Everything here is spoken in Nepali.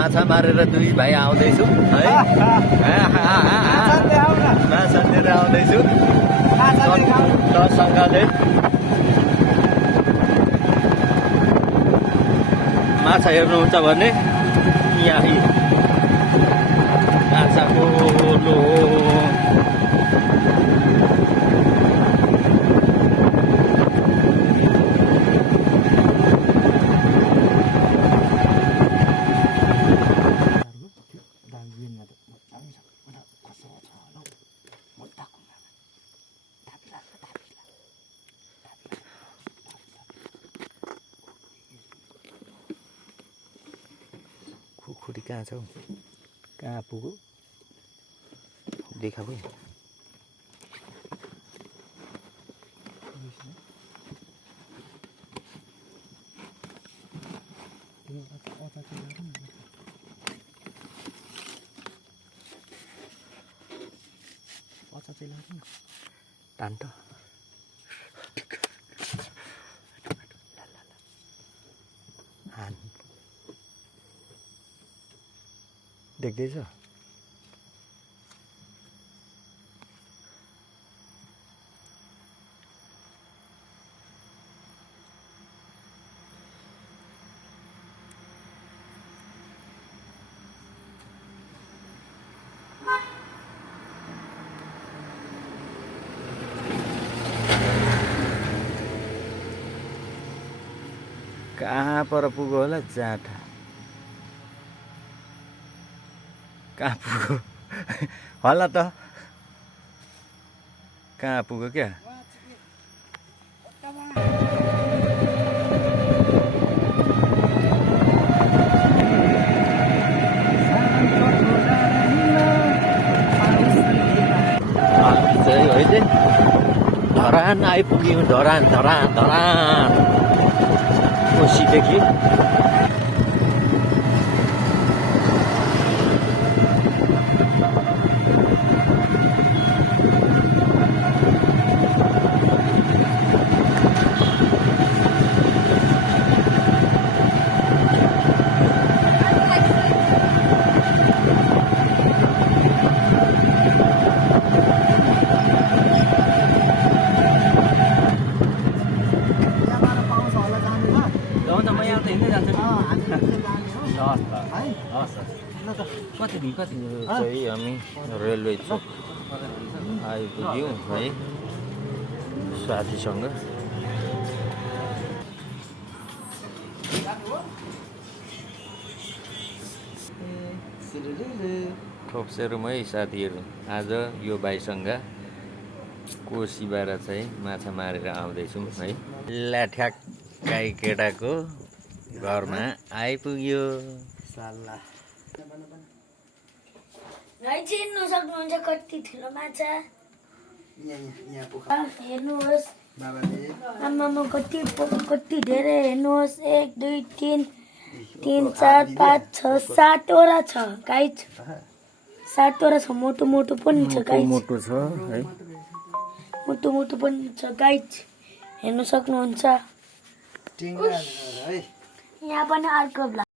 माछा मारेर दुई भाइ आउँदैछु है माछा लिएर आउँदैछु सँगले माछा हेर्नुहुन्छ भने यहाँ माछाको लो खुकुरी कहाँ छ हौ कहाँ पुग्यो देखा भयो टान्ट हान देख्दैछ कहाँ पर पुग्यो होला जाँठा कहाँ पुग्यो होला त कहाँ पुग्यो क्या धरान आइपुग्यौँ धरान कोसीदेखि कति चाहिँ हामी रेलवे चोक आइपुग्यौँ है साथीसँग ठोक्सेरौँ है साथीहरू आज यो भाइसँग कोसीबाट चाहिँ माछा मारेर आउँदैछौँ है ल्याठ्याक्काई केटाको घरमा आइपुग्यो साला चिन्नु सक्नुहुन्छ कति ठुलो माछा हेर्नुहोस् आमामा कति धेरै हेर्नुहोस् 1 2 3 4 5 6 7वटा छ गाइस 7वटा छ मोटो पनि छ गाइस मोटो छ है मोटो पनि छ गाइस हेर्न सक्नुहुन्छ यहाँ पनि अर्को